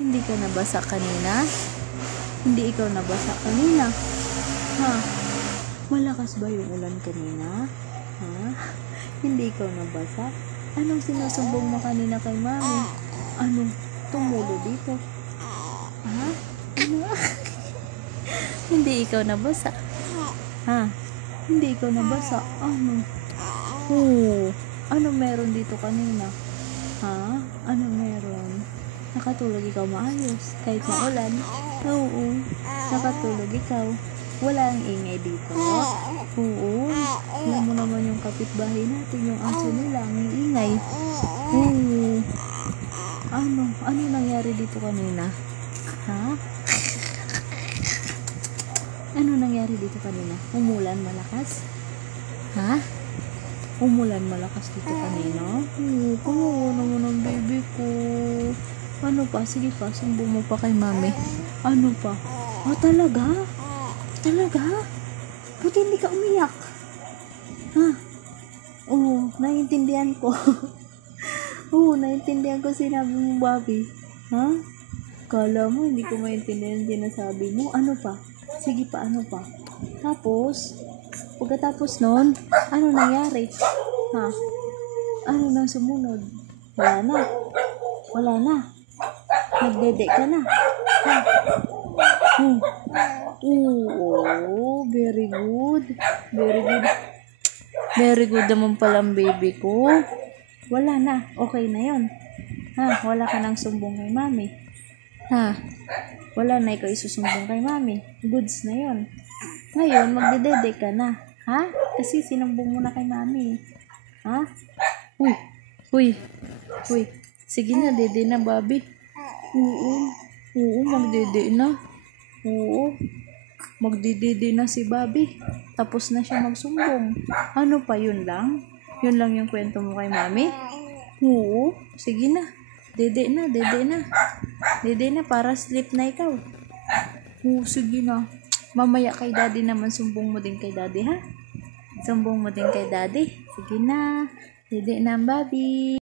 Hindi ka nabasa kanina? Hindi ikaw nabasa kanina? Ha? Malakas ba yung ulan kanina? Ha? Hindi ikaw nabasa? Anong sinusumbong mo kanina kay mami? Ano? Tumulo dito? Ha? Ano? Hindi ikaw nabasa? Ha? Hindi ikaw nabasa? Ano? Oo. Ano meron dito kanina? Ha? Ano meron? Nakatulog ikaw maayos kahit maulan? Oo. Nakatulog ikaw. Wala ang ingay dito. Oo. Alam mo naman yung kapitbahay natin, yung aso nila, ang ingay. Oo. Ano? Ano nangyari dito kanina? Ha? Ano nangyari dito kanina? Umulan malakas? Ha? Umulan malakas dito kanina? Oo, kawawa naman ang baby ko. Ano pa? Sige pa, sumbong mo pa kay mami. Ano pa? Oh, talaga? Talaga? Buti hindi ka umiyak. Ha? Oo, naiintindihan ko. Oo, naiintindihan ko sinabi mo, Bobby. Ha? Kala mo, hindi ko maintindihan yung sinasabi mo. Ano pa? Sige pa, ano pa? Tapos, pagkatapos nun, ano nangyari? Ha? Ano nang sumunod? Wala na. Wala na. Nagdede ka na. Ha? Oo, very good. Very good. Very good naman palang baby ko. Wala na. Okay na yon. Ha? Wala ka nang sumbong kay mami. Ha? Wala na ikaw isusumbong kay mami. Goods na yon. Ngayon, magdedede ka na. Ha? Kasi sinumbong mo na kay mami. Ha? Uy. Uy. Uy. Sige na, dede na, Bobby. Oo. Oo, magdede na. Oo. Magdedede na si Bobby. Tapos na siya magsumbong. Ano pa, yun lang? Yun lang yung kwento mo kay mami? Oo. Sige na. Dede na, dede na. Dede na, para sleep na ikaw. Oo, sige na. Mamaya kay daddy naman, sumbong mo din kay daddy, ha? Sumbong mo din kay daddy. Sige na. Dede na, Bobby.